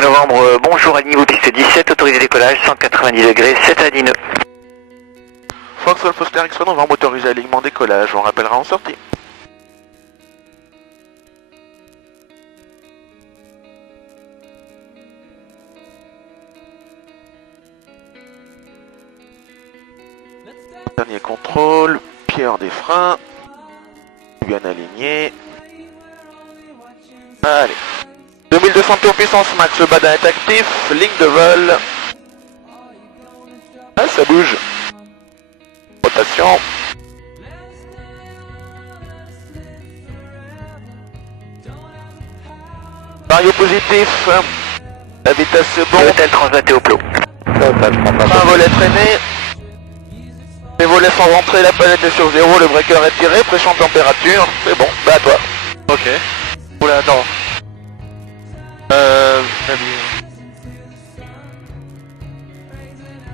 Oscar Novembre, bonjour, alignez-vous piste 17, autorisé décollage, 190 degrés, 7 à 10 nœuds. Fox Alpha Oscar X Novembre, autorisé alignement décollage, on rappellera en sortie. Dernier contrôle, pied hors des freins, bien aligné. Allez. 2200 tours puissance max, le badin est actif, ligne de vol. Ah, ça bouge. Rotation. Vario positif. La vitesse c'est bon. Hôtel translaté au plot. Un volet traîné. Les volets sont rentrés, la palette est sur 0, le breaker est tiré, pression température, c'est bon, bah à toi. Ok. Oula, attends.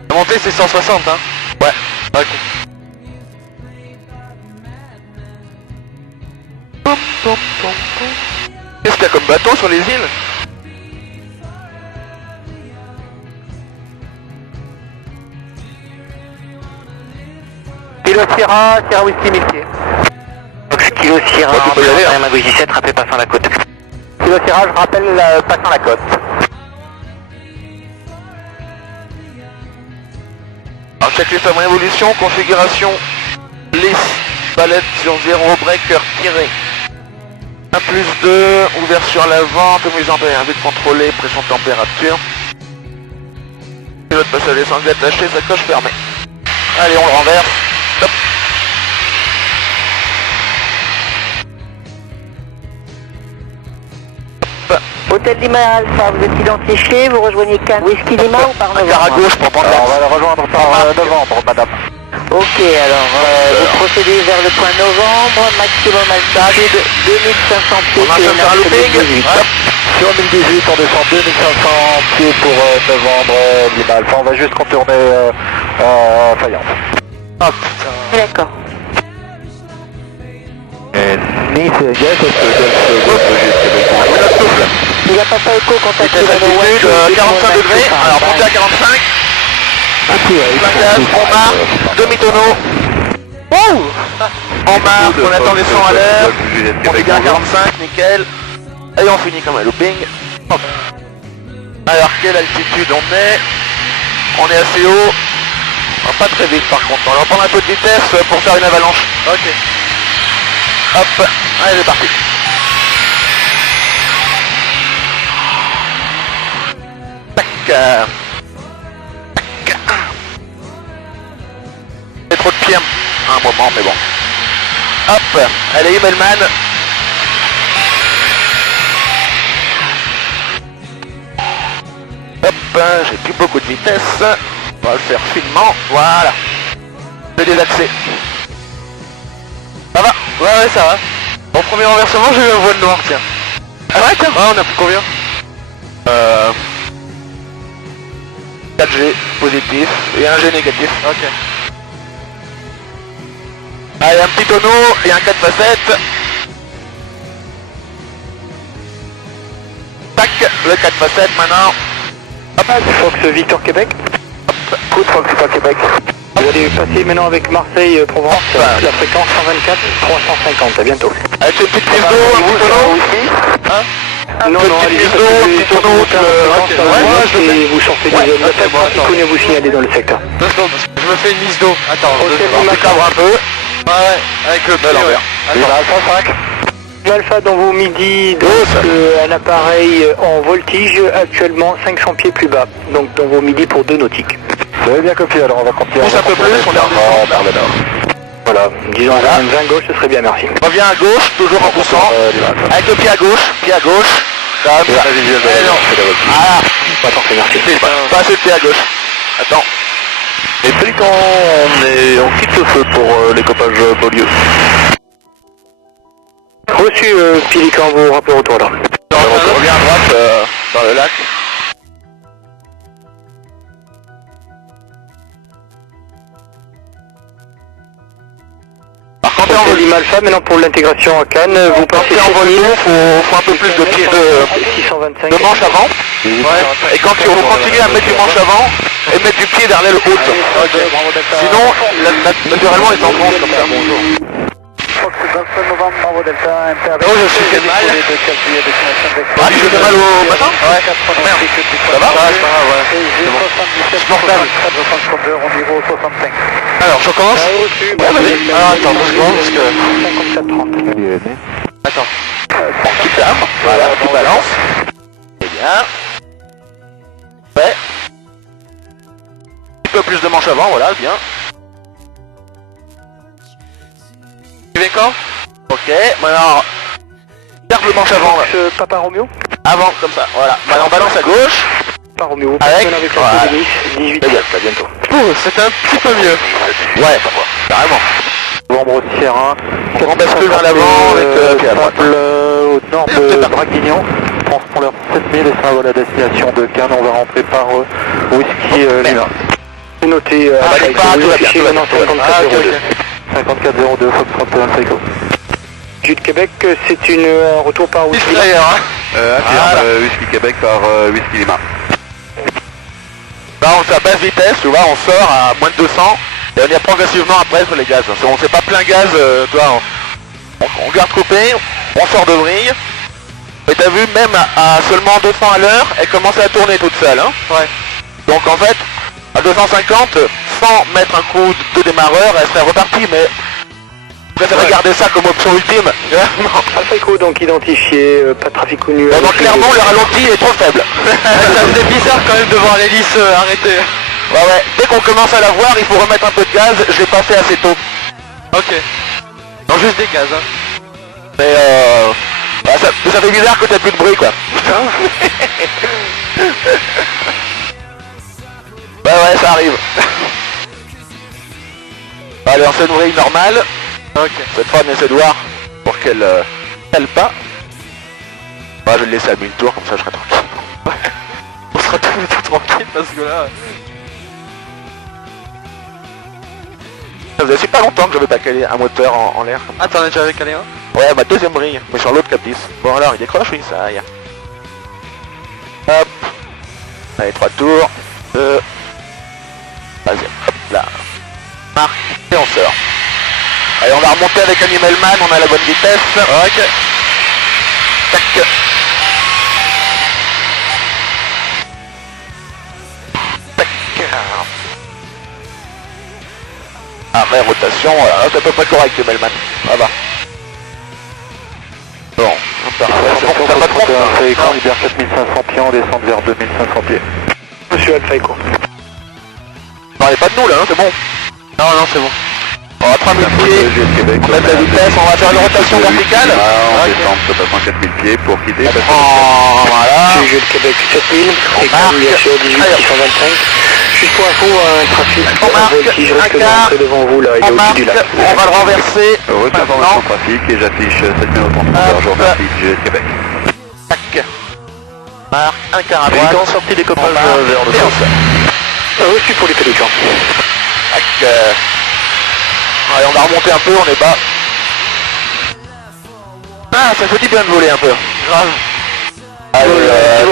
La montée c'est 160 hein. Ouais. Ok. Qu'est-ce qu'il y a comme bateau sur les îles? Kilo Sierra, Sierra Whisky 1000 pieds. Fox Kilo Sierra, tu peux y aller, hein. Magouille 17, rappelez passant la côte. Kilo Sierra, je rappelle passant la côte. Alors checklist avant évolution, configuration, lisse, palette sur 0, breaker tiré. 1 plus 2, ouvert sur l'avant, remise en vue de contrôler, pression température. Pilote passager sangle attaché, sacoche fermée. Allez, on le renverse. Top. Hôtel Lima Alpha, vous êtes identifié, vous rejoignez Cannes Whisky Lima ou par Un quart à novembre? gauche pour prendre On va le rejoindre par novembre, madame. Ok, alors vous procédez vers le point novembre, maximum altitude 2500 pieds. On marche sur un looping. Hop. Sur 1018, on descend 2500 pieds pour novembre Lima Alpha, on va juste contourner Fayence. Ah putain. D'accord. Nice, yes, il n'y a pas écho, contactez Vitesse altitude, 45 degrés, alors montez à 45. Plein gaz, on marque, demi-tonneau. On marque, on attend les 100 à l'heure. On est bien à 45, nickel. Et on finit comme un looping. Hop. Alors quelle altitude on est? On est assez haut. Pas très vite par contre, on va prendre un peu de vitesse pour faire une avalanche. Ok. Hop, allez c'est parti. Tac. Tac. C'est trop de pieds à un moment mais bon. Hop, allez Himmelman. Hop, j'ai plus beaucoup de vitesse. On va le faire finement, voilà. Je vais désaxer. Ça va? Ouais, ça va. Au premier renversement, j'ai eu un voile noir, tiens. Ah ouais, tiens. Ouais, on a pris combien? 4G positif et un G négatif. Ok. Allez, un petit tonneau et un 4 facettes. Tac, le 4 facettes maintenant. Hop, Fox Victor Québec. coup de Fox Victor Québec. Vous allez passer maintenant avec Marseille Provence, la fréquence 124 350, à bientôt. Avec ce petit prise d'eau, un petit tonneau. Hein? Non, petit non, allez prise juste d'eau, passer un petit sur tonneau, route, ok. Ouais, moi, je le fais. et vous sortez Ouais, du ok, bon, il attends. connaît vous signaler dans le secteur. Deux secondes, je me fais une liste d'eau. Attends, Ok, deux secondes. Lima On décabre un peu. Ouais, avec le pied, l'envers. Lima Alpha 5. Alpha dans vos midi, donc un appareil en voltige actuellement 500 pieds plus bas, donc dans vos midi pour 2 nautiques. Vous avez bien copié, alors on va continuer. Pousse un peu plus, on est en par le nord. Voilà, disons Voilà. 20 gauche, ce serait bien, merci. Reviens à gauche, toujours en poussant. Avec le pied à gauche, Comme ça. Eh non. Voilà. Pas parfait, merci. Pas assez de pied à gauche. Attends. Et puis quand on quitte le feu pour l'écopage Beaulieu. Reçu, Pilican, vos rappels retour là. On revient à droite dans le lac. Par contre, Lima Alpha, maintenant pour l'intégration à Cannes, vous passez en vol long, faut un peu plus de pieds de manche avant. Ouais. Et quand vous continuez à mettre du manche avant, et mettre du pied vers l'aile haute. Sinon, naturellement, il s'enfonce comme ça. Oh, je suis fait mal. Ah, tu fais mal au matin? Ouais. Merde. Ça va? Ouais, c'est pas grave, ouais. C'est bon. Supportable. Alors, je recommence? Ouais, vas-y. Alors, attends, 2 secondes, parce que... 54-30. Attends. Bon, qui ferme. Voilà, qui balance. C'est bien. Ouais. Un peu plus de manche avant, voilà, bien. Tu viens quand? Ok, maintenant... Garde le manche avant, là. Papa Romeo? Avant, comme ça, voilà. Maintenant, balance à gauche. Papa Romeo. Avec la voilà. 18. À bientôt. Oh, c'était un petit peu mieux. Ouais, carrément. Vombre Sierra. On bascule vers l'avant avec pied à droite. Au nord de Draguignan. Transpondeur 7000 et ça va à la destination de Cannes. On va rentrer par Whisky Lima. C'est noté. Allez, pas, tout va bien, tout va bien. 5402 Fox 31 Psycho. Sud Québec, c'est un retour par Whisky Lima. Whisky Québec par Whisky Lima. Là, on est à basse vitesse, tu vois, on sort à moins de 200 et on y a progressivement après sur les gaz. On sait pas plein gaz, tu vois, on garde coupé, on sort de vrille. Et t'as vu, même à seulement 200 à l'heure, elle commence à tourner toute seule. Hein. Ouais. Donc en fait, à 250, sans mettre un coup de démarreur, elle serait repartie, mais je préfère garder ça comme option ultime. Alpha Echo donc identifié, pas de trafic connu. Donc clairement, le ralenti est trop faible. Ça faisait bizarre quand même de voir l'hélice arrêter. Ouais, dès qu'on commence à la voir, il faut remettre un peu de gaz, je l'ai passé assez tôt. Ok. Non, juste des gaz, hein. Mais bah, ça fait bizarre que t'as plus de bruit, quoi. Ouais, ça arrive. Allez, on fait une vrille normale. Ok. Cette fois, on essaie de voir pour qu'elle cale pas. Bah, je vais le laisser à 1000 tours, comme ça je serai tranquille. On sera tous les deux tranquilles parce que là... Ça faisait super longtemps que j'avais pas calé un moteur en l'air. Ah, t'en as déjà calé un? Ouais, ma deuxième vrille, mais sur l'autre caprice. Bon alors, il décroche, oui, ça y est. Hop. Allez, 3 tours. 2. Vas-y, hop là. Marque, et on sort. Allez, on va remonter avec un Immelman, on a la bonne vitesse. Ok. Tac. Tac. Arrêt, rotation, voilà, c'est à peu près correct Immelman. Ça va. Bon, ça va pas trop. Alpha Echo, libère 4500 pieds, on descend vers 2500 pieds. Monsieur Alpha Echo. Parlez pas de nous là, hein, c'est bon. Non, c'est bon. On va 3000 pieds, on met de la vitesse, on va faire une rotation verticale. On descend de façon 4000 pieds pour quitter. Voilà. GG le Québec 7000, et communication 18625. Juste pour info, un trafic en voltige risque d'entrer devant vous là, il est au-dessus du lac. On va le renverser. Retour information trafic et j'affiche 7000 au transpondeur, je vous remercie, GG Québec. Tac. Marque, un quart à droite. Véhicule sorti décoppage vers le centre. Reçu pour les pélicans. Tac. Allez, on va remonter un peu, on est bas. Ah, ça fait du bien de voler un peu. Grave. Allez,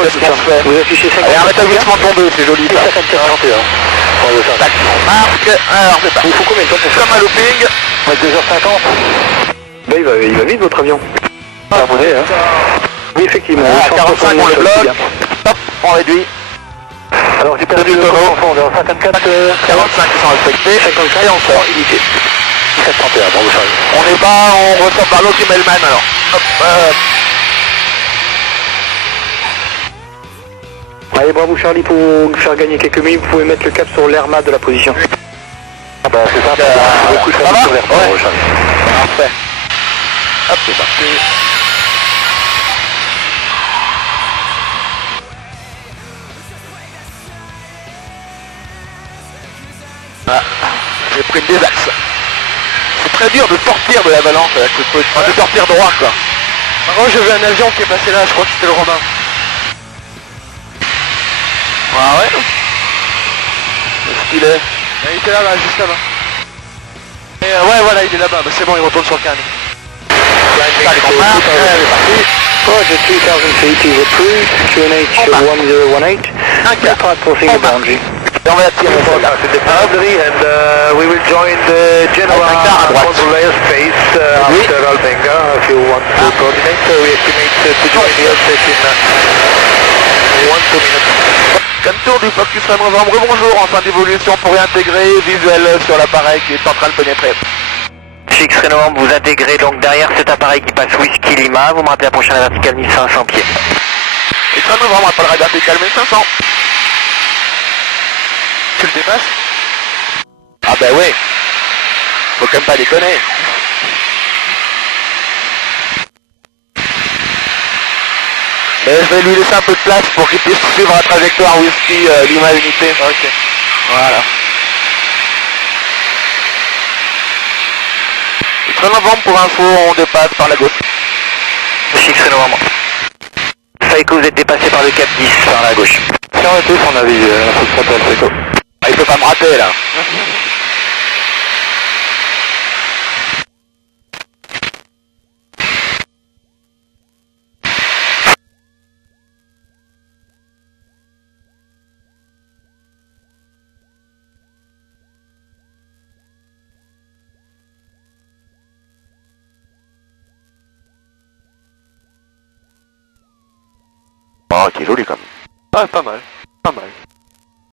qu'est-ce qu'on fait? Vous affichez 50. Allez, un rétablissement tombé, c'est joli ça. 51. Tac, marque. Alors, c'est parti. Il faut combien de temps pour Comme un looping. 2h50. Ben, il va vite votre avion. Ah, vous voyez, hein. Oui, effectivement. Ah, 45, on le bloque. Hop, on réduit. Alors, j'ai perdu le tonneau. 54, 45 qui sont respectés. 55 et on sort. illimité. 731, bravo Charles. On est bas, on ressort par l'autre Immelman alors. Hop, Allez, bravo Charlie, pour nous faire gagner quelques minutes, vous pouvez mettre le cap sur l'Herma de la position. Ah bah c'est ça, beaucoup de ça va sur l'Herma, bravo Charlie. Parfait. Hop, c'est parti. Ah, j'ai pris des axes. C'est très dur de sortir de l'avalanche avec ce truc, enfin, de sortir droit quoi. Par contre, j'ai vu un avion qui est passé là, je crois que c'était le Romain. Ah ouais. Est-ce qu'il est? Il était là-bas, juste là-bas. Et ouais, voilà, il est là-bas, bah, c'est bon, il retourne sur Cannes. Allez, on marche, allez, parti. Roger, 2000 feet is approved, QNH 1018. Depart for single boundary. Et on va la tirer celle-là. And we will join the Genoa control airspace after Albenga if you want to coordinate. We estimate to join the airspace in 1-2 minutes. Comme tour du Focus 1 novembre, bonjour, en fin d'évolution pour réintégrer visuel sur l'appareil qui est en train de pénétrer. X-Ray Novembre, vous intégrez donc derrière cet appareil qui passe Whisky Lima, vous montez la prochaine verticale 1500 pieds. X-Ray Novembre, appel radar vertical 1500. Tu le dépasses? Ah bah ouais, faut quand même pas déconner. Mais je vais lui laisser un peu de place pour qu'il puisse suivre la trajectoire Whisky Lima Unité. Ok, voilà. X-Ray Novembre, pour info, on dépasse par la gauche. X-Ray Novembre. Vous savez que vous êtes dépassé par le cap 10 par la gauche. Si on était son avis, faut se frontal, c'est quoi. Ah, il peut pas me rater là. Oh, qui est joli quand même. Ah, pas mal.